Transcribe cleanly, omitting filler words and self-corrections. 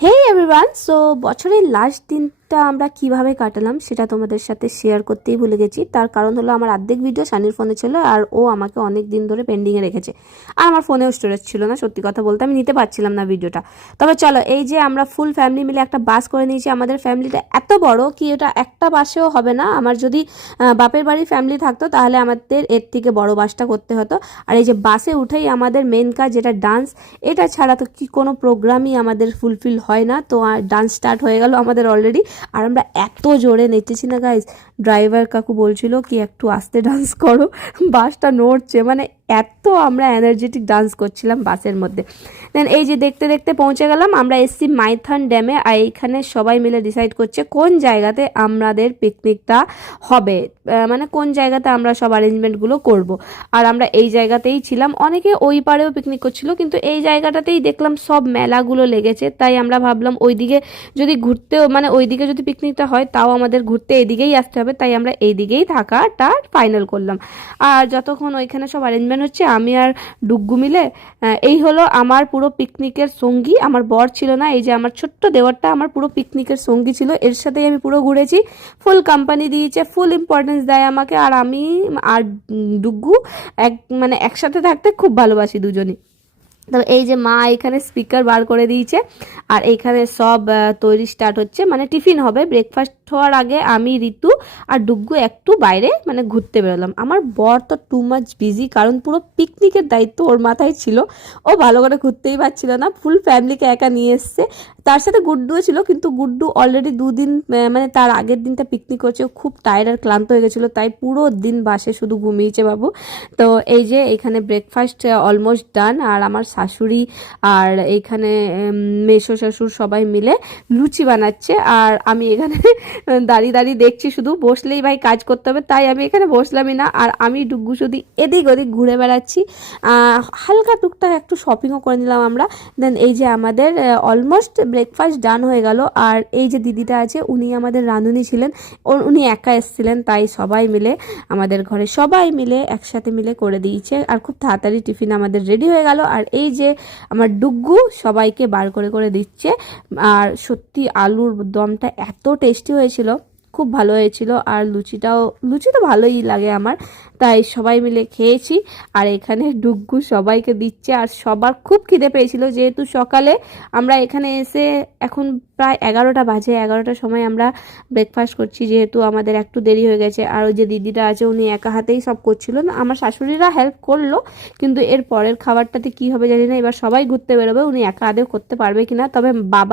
হেই everyone, so বছরের last দিনটা আমরা কিভাবে কাটালাম সেটা তোমাদের সাথে শেয়ার করতেই ভুলে গেছি। তার কারণ হলো আমার অর্ধেক ভিডিও সানির ফোনে ছিল আর ও আমাকে অনেক দিন ধরে পেন্ডিংয়ে রেখেছে। আর আমার ফোনেও স্টোরেজ ছিল না, সত্যি কথা বলতে আমি নিতে পারছিলাম না ভিডিওটা। তবে চলো, এই যে আমরা ফুল ফ্যামিলি মিলে একটা বাস করে নিয়েছি। আমাদের ফ্যামিলিটা এত বড় কি এটা একটা বাসেও হবে না। আমার যদি বাপের বাড়ির ফ্যামিলি থাকতো তাহলে আমাদের এর থেকে বড় বাসটা করতে হতো। আর এই যে বাসে উঠেই আমাদের মেন কাজ যেটা ডান্স, এটা ছাড়া তো কি কোনো প্রোগ্রামই আমাদের ফুলফিল হয় না। তো ডান্স স্টার্ট হয়ে গেল আমাদের অলরেডি। আর আমরা এত জোরে নেচেছি না গাইজ, ড্রাইভার কাকু বলছিল কি একটু আস্তে ডান্স করো, বাসটা নড়ছে। মানে এত আমরা এনার্জেটিক ডান্স করছিলাম বাসের মধ্যে। দেন এই যে দেখতে দেখতে পৌঁছে গেলাম, আমরা এসছি মাইথন ড্যামে। আর এইখানে সবাই মিলে ডিসাইড করছে কোন জায়গাতে আমাদের পিকনিকটা হবে, মানে কোন জায়গাতে আমরা সব অ্যারেঞ্জমেন্টগুলো করব। আর আমরা এই জায়গাতেই ছিলাম। অনেকে ওই পারেও পিকনিক করছিল, কিন্তু এই জায়গাটাতেই দেখলাম সব মেলাগুলো লেগেছে। তাই আমরা ভাবলাম ওইদিকে যদি ঘুরতেও, মানে ওইদিকে যদি পিকনিকটা হয় তাও আমাদের ঘুরতে এইদিকেই আসতে হবে। তাই আমরা এইদিকেই থাকাটা ফাইনাল করলাম। আর যতক্ষণ ওইখানে সব অ্যারেঞ্জমেন্ট হচ্ছে, আমি আর ডুগ্গু মিলে এই হলো আমার পুরো পিকনিকের সঙ্গী। আমার বর ছিল না, এই যে আমার ছোট্ট দেওয়ারটা আমার পুরো পিকনিকের সঙ্গী ছিল। এর সাথেই আমি পুরো ঘুরেছি, ফুল কোম্পানি দিয়েছে, ফুল ইম্পর্টেন্স দেয় আমাকে। আর আমি আর ডুগ্গু মানে একসাথে থাকতে খুব ভালোবাসি দুজনই। তবে এই যে মা এখানে স্পিকার বার করে দিয়েছে আর এইখানে সব তৈরি স্টার্ট হচ্ছে, মানে টিফিন হবে। ব্রেকফাস্ট হওয়ার আগে আমি, ঋতু আর ডুগ্গু একটু বাইরে মানে ঘুরতে বেরোলাম। আমার বর তো টু মাচ বিজি, কারণ পুরো পিকনিকের দায়িত্ব ওর মাথায় ছিল। ও ভালো করে ঘুরতেই পারছিল না, ফুল ফ্যামিলিকে একা নিয়ে এসছে। তার সাথে গুড্ডুও ছিল, কিন্তু গুড্ডু অলরেডি দুদিন মানে তার আগের দিনটা পিকনিক করছে, ও খুব টায়ার্ড আর ক্লান্ত হয়ে গেছিলো, তাই পুরো দিন বাসে শুধু ঘুমিয়েছে বাবু। তো এই যে এখানে ব্রেকফাস্ট অলমোস্ট ডান। আর আমার শাশুড়ি আর এইখানে মেসো শ্বশুর সবাই মিলে লুচি বানাচ্ছে। আর আমি এখানে দাঁড়িয়ে দাঁড়িয়ে দেখছি, শুধু বসলেই ভাই কাজ করতে হবে, তাই আমি এখানে বসলামই না। আর আমি ডুগ্গু শুধু এদিক ওদিক ঘুরে বেড়াচ্ছি। হালকা টুকটাক একটু শপিংও করে নিলাম আমরা। দেন এই যে আমাদের অলমোস্ট ব্রেকফাস্ট ডান হয়ে গেল। আর এই যে দিদিটা আছে, উনি আমাদের রাঁধুনি ছিলেন, উনি একা এসেছিলেন, তাই সবাই মিলে আমাদের ঘরে সবাই মিলে একসাথে মিলে করে দিয়েছে। আর খুব তাড়াতাড়ি টিফিন আমাদের রেডি হয়ে গেল। আর এই যে আমার ডুগ্গু সবাইকে বার করে করে দিচ্ছে। আর সত্যি আলুর দমটা এত টেস্টি হয়েছিল, খুব ভালো হয়েছিল। আর লুচি তো ভালোই লাগে আমার, তাই সবাই মিলে খেয়েছি। আর এখানে ডুগ্গু সবাইকে দিচ্ছে। আর সবার খুব খিদে পেয়েছিল, যেহেতু সকালে আমরা এখানে এসে এখন প্রায় 11টা বাজে, 11টার সময় আমরা ব্রেকফাস্ট করছি, যেহেতু আমাদের একটু দেরি হয়ে গেছে। আর ওই যে দিদিটা আছে, উনি একা হাতেই সব করছিল না, আমার শাশুড়িরা হেল্প করলো, কিন্তু এর পরের খাবারটাতে কি হবে জানি না। এবার সবাই ঘুরতে বেরোবে, উনি একা আদেও করতে পারবে কিনা। তবে বাবা